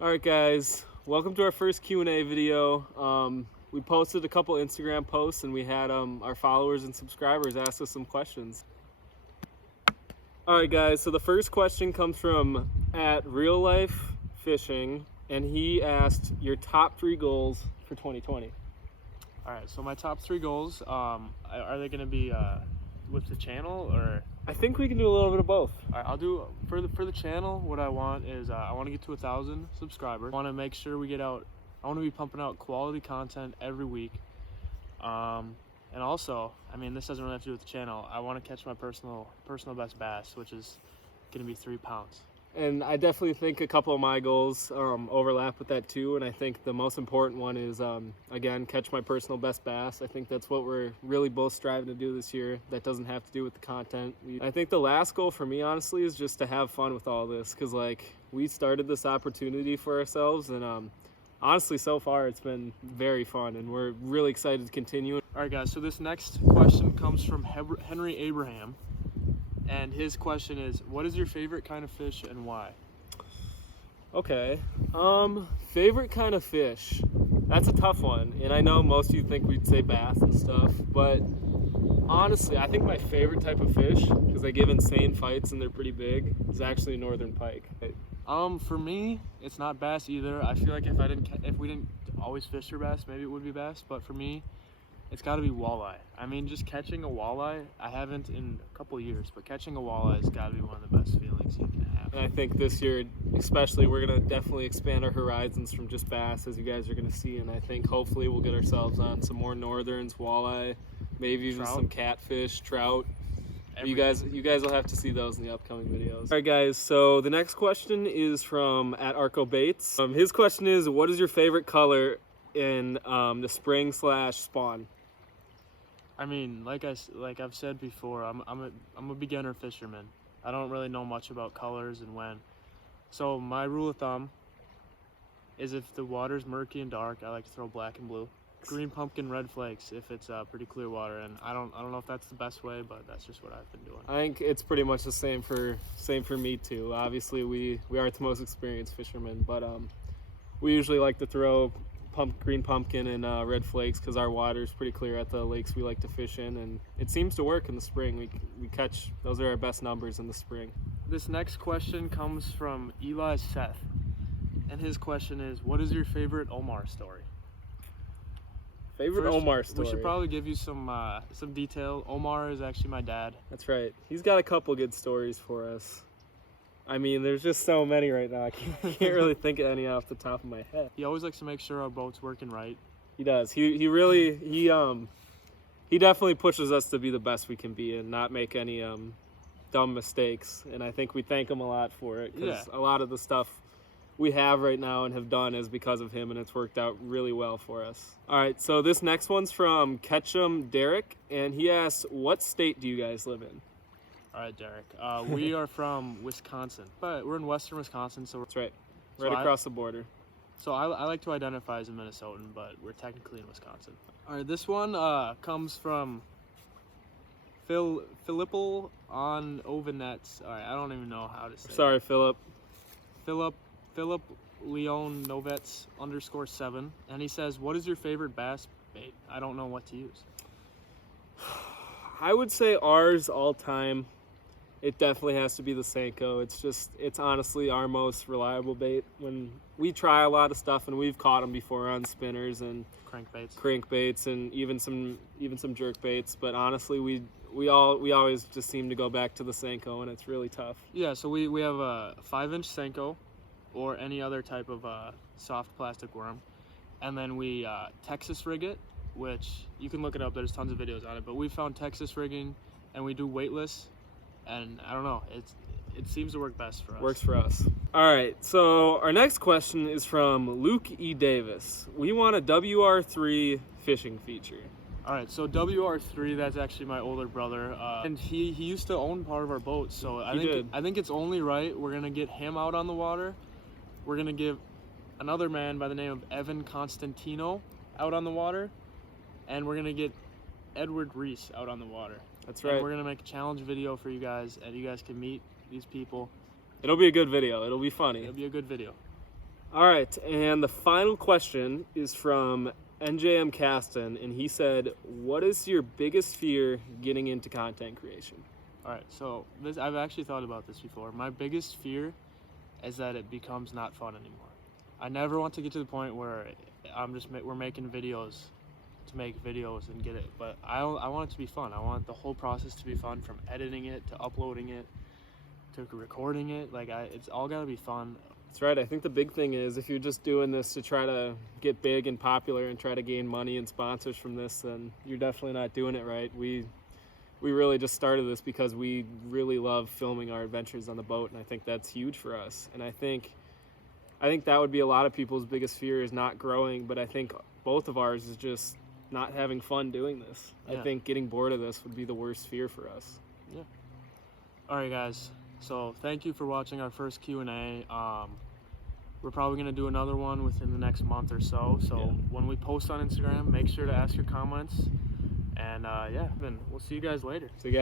Alright guys, welcome to our first Q&A video. We posted a couple Instagram posts and we had our followers and subscribers ask us some questions. Alright guys, so the first question comes from @realLifeFishing, and he asked your top 3 goals for 2020. Alright, so my top 3 goals, are they going to be with the channel or? I think we can do a little bit of both. Alright, I'll do for the channel. What I want is I want to get to 1,000 subscribers. I want to make sure we get out. I want to be pumping out quality content every week. And also, I mean, this doesn't really have to do with the channel. I want to catch my personal best bass, which is going to be 3 pounds. And I definitely think a couple of my goals overlap with that too. And I think the most important one is, again, catch my personal best bass. I think that's what we're really both striving to do this year. That doesn't have to do with the content. I think the last goal for me, honestly, is just to have fun with all this. Because, like, we started this opportunity for ourselves. And honestly, so far, it's been very fun. And we're really excited to continue. All right, guys. So this next question comes from Henry Abraham. And his question is, what is your favorite kind of fish and why? Okay, favorite kind of fish. That's a tough one. And I know most of you think we'd say bass and stuff, but honestly, I think my favorite type of fish, because they give insane fights and they're pretty big, is actually northern pike. For me, it's not bass either. I feel like if we didn't always fish for bass, maybe it would be bass, but for me, it's got to be walleye. I mean, just catching a walleye, I haven't in a couple of years, but catching a walleye has got to be one of the best feelings you can have. And I think this year, especially, we're going to definitely expand our horizons from just bass, as you guys are going to see. And I think hopefully we'll get ourselves on some more northerns, walleye, maybe even some catfish, trout. You guys will have to see those in the upcoming videos. All right, guys, so the next question is from @ArcoBaits. His question is, what is your favorite color in the spring/spawn? I mean, like I've said before, I'm a beginner fisherman. I don't really know much about colors and when. So my rule of thumb is if the water's murky and dark, I like to throw black and blue. Green pumpkin, red flakes if it's pretty clear water. And I don't know if that's the best way, but that's just what I've been doing. I think it's pretty much the same for me too. Obviously, we aren't the most experienced fishermen, but we usually like to throw green pumpkin and red flakes because our water is pretty clear at the lakes we like to fish in, and it seems to work in the spring. We catch, those are our best numbers in the spring. This next question comes from Eli Seth, and his question is, what is your favorite Omar story? Omar story? We should probably give you some detail. Omar is actually my dad. That's right. He's got a couple good stories for us. I mean, there's just so many right now. I can't really think of any off the top of my head. He always likes to make sure our boat's working right. He does. He definitely pushes us to be the best we can be and not make any dumb mistakes. And I think we thank him a lot for it, because a lot of the stuff we have right now and have done is because of him, and it's worked out really well for us. All right, so this next one's from Ketchum Derek, and he asks, what state do you guys live in? All right, Derek. We are from Wisconsin, but we're in western Wisconsin, so that's right, across the border. So I like to identify as a Minnesotan, but we're technically in Wisconsin. All right, this one comes from Philipple on Ovenets. All right, I don't even know how to say. Sorry, Philip. Philip Leon Novets _7, and he says, "What is your favorite bass bait? I don't know what to use." I would say ours all time. It definitely has to be the Senko. It's honestly our most reliable bait. When we try a lot of stuff, and we've caught them before on spinners and crankbaits, and even some jerk baits. But honestly, we always just seem to go back to the Senko, and it's really tough. Yeah, so we have a 5-inch Senko, or any other type of soft plastic worm, and then we Texas rig it, which you can look it up. There's tons of videos on it. But we found Texas rigging, and we do weightless. And I don't know, it seems to work best for us. Works for us. All right, so our next question is from Luke E. Davis. We want a WR3 fishing feature. All right, so WR3, that's actually my older brother, and he used to own part of our boat. So I think it's only right. We're gonna get him out on the water. We're gonna give another man by the name of Evan Constantino out on the water, and we're gonna get Edward Reese out on the water. That's right. And we're gonna make a challenge video for you guys, and you guys can meet these people. It'll be a good video. It'll be funny. It'll be a good video. All right, and the final question is from NJM Caston, and he said, "What is your biggest fear getting into content creation?" All right, so I've actually thought about this before. My biggest fear is that it becomes not fun anymore. I never want to get to the point where we're making videos to make videos and get it, but I want it to be fun. I want the whole process to be fun, from editing it to uploading it to recording it. Like it's all got to be fun. That's right. I think the big thing is if you're just doing this to try to get big and popular and try to gain money and sponsors from this, then you're definitely not doing it right. We really just started this because we really love filming our adventures on the boat, and I think that's huge for us. And I think that would be a lot of people's biggest fear, is not growing, but I think both of ours is just not having fun doing this. Yeah. I think getting bored of this would be the worst fear for us. Yeah. All right, guys. So thank you for watching our first Q&A. We're probably going to do another one within the next month or so. So Yeah. when we post on Instagram, make sure to ask your comments. And yeah, then we'll see you guys later. So guys,